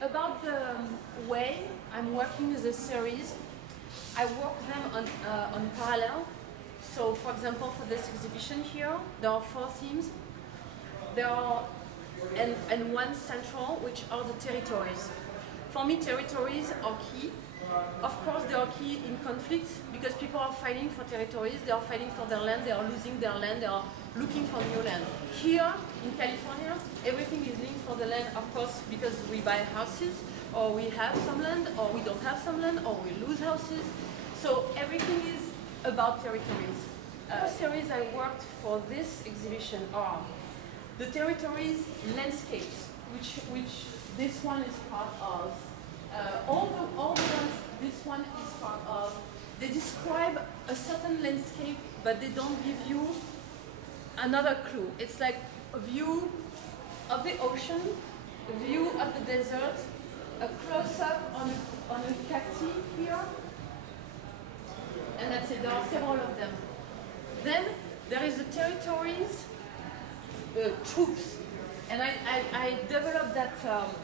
About the way I'm working with the series, I work them on parallel. So, for example, for this exhibition here, there are 4 themes. There are and one central, which are the territories. For me, territories are key. Of course, they are key in conflicts because people are fighting for territories. They are fighting for their land. They are losing their land. They are looking for new land. Here in California, everything is linked for the land. Of course, because we buy houses, or we have some land, or we don't have some land, or we lose houses. So everything is about territories. The series I worked for this exhibition are the territories landscapes, which this one is part of. All the ones this one is part of, they describe a certain landscape, but they don't give you another clue. It's like a view of the ocean, a view of the desert, a close-up on a cacti here, and that's it. There are several of them. Then there is the territories, troops. And I developed that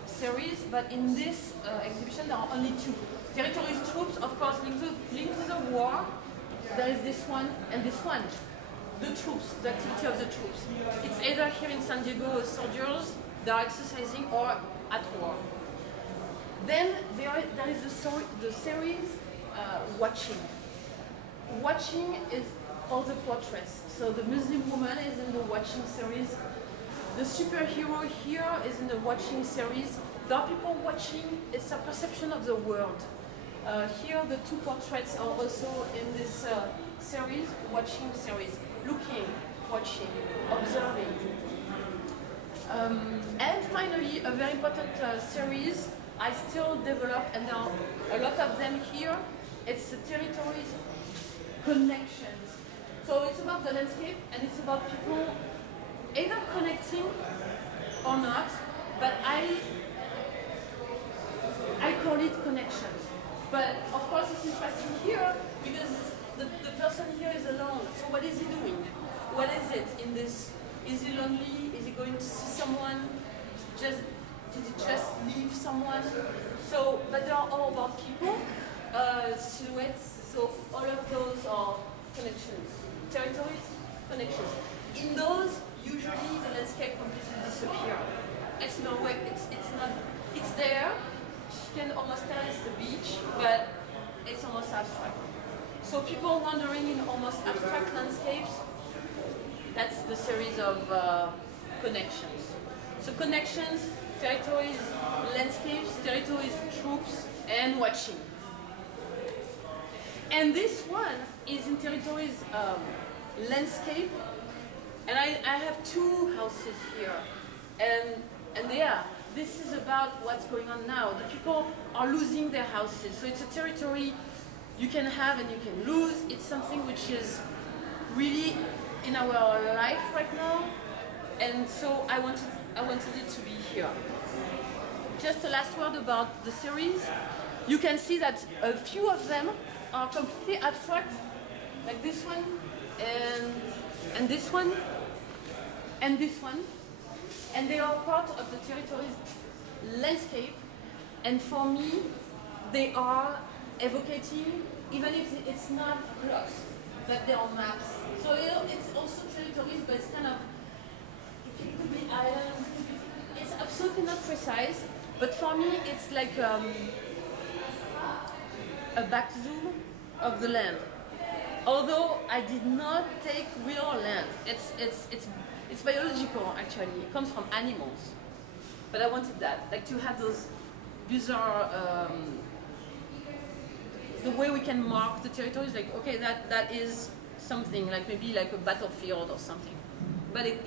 series, but in this exhibition there are only 2. Territories, troops, of course, linked to the war. There is this one and this one. The troops, the activity of the troops. It's either here in San Diego as soldiers, they are exercising, or at war. Then there is the series Watching. Watching is all the portraits. So the Muslim woman is in the Watching series. The superhero here is in the Watching series. There are people watching. It's a perception of the world. Here the 2 portraits are also in this series, Watching series. Looking, watching, observing. And finally, a very important series I still develop, and there are a lot of them here. It's the territories connections. So it's about the landscape, and it's about people either connecting or not, but I call it connections. But of course it's interesting here because the person here is alone. So what is he doing? What is it in this? Is he lonely? Is he going to see someone? Did he just leave someone? So, but they are all about people, silhouettes, so all of those are connections. Territories, connections. In those, usually the landscape completely disappears. It's no way, it's not, it's there. You can almost tell it's the beach, but it's almost abstract. So people wandering in almost abstract landscapes, that's the series of connections. So connections, territories, landscapes, territories, troops, and watching. And this one is in territories landscape. And I have 2 houses here, and this is about what's going on now. The people are losing their houses, so it's a territory you can have and you can lose. It's something which is really in our life right now, and so I wanted it to be here. Just a last word about the series. You can see that a few of them are completely abstract, like this one, and this one, and this one, and they are part of the territory's landscape, and for me they are evocating, even if it's not blocks, but they are maps. So it's also territories, but it's kind of, it could be islands, it's absolutely not precise, but for me it's like a back zoom of the land. Although I did not take real land, it's biological actually. It comes from animals, but I wanted that, like to have those bizarre. The way we can mark the territories, like okay, that is something, like maybe like a battlefield or something, but it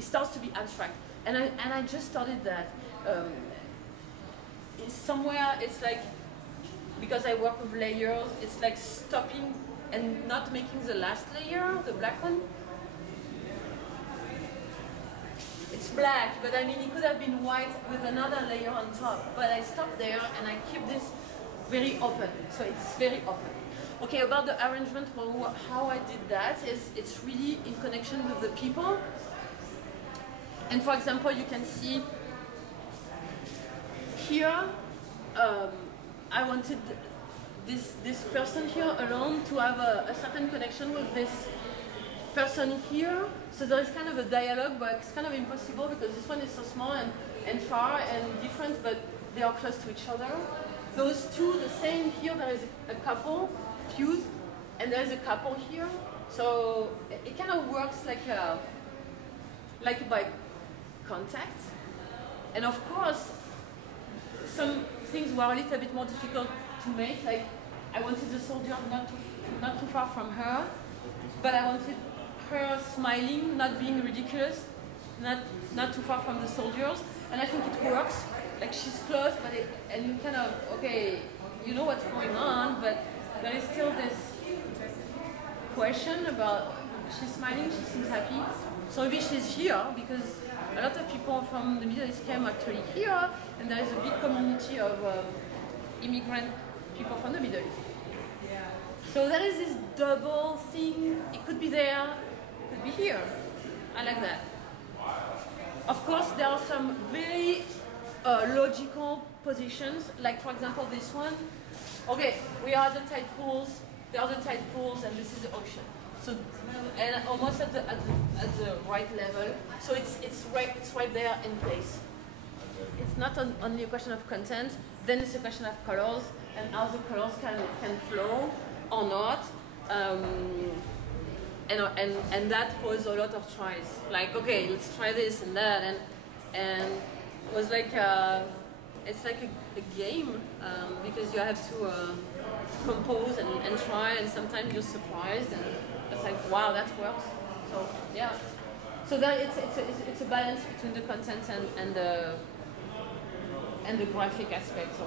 starts to be abstract, and I just started that. Somewhere it's like, because I work with layers, it's like stopping and not making the last layer, the black one. It's black, but I mean it could have been white with another layer on top. But I stopped there and I keep this very open, so it's very open. Okay, about the arrangement, how I did that is it's really in connection with the people. And for example, you can see here, I wanted this person here alone to have a certain connection with this person here. So there is kind of a dialogue, but it's kind of impossible because this one is so small and far and different, but they are close to each other. Those two, the same here, there is a couple fused, and there is a couple here. So it kind of works like by contact. And of course, some things were a little bit more difficult to make. Like I wanted the soldier not too far from her, but I wanted her smiling, not being ridiculous, not too far from the soldiers. And I think it works. Like she's close, but and you kind of, okay, you know what's going on, but there is still this question about she's smiling, she seems happy. So maybe she's here because a lot of people from the Middle East came actually here, and there is a big community of immigrant people from the Middle East. So there is this double thing. It could be there, it could be here. I like that. Of course, there are some very logical positions, like for example this one. Okay, we are the tide pools, there are the tide pools, and this is the ocean. So, and almost at the right level. So it's right there in place. It's not only a question of content. Then it's a question of colors and how the colors can flow or not. And that was a lot of tries. Like, okay, let's try this and that, and it was like it's like a game because you have to compose and try, and sometimes you're surprised and it's like, wow, that works. So yeah. So then it's a balance between the content and the graphic aspects.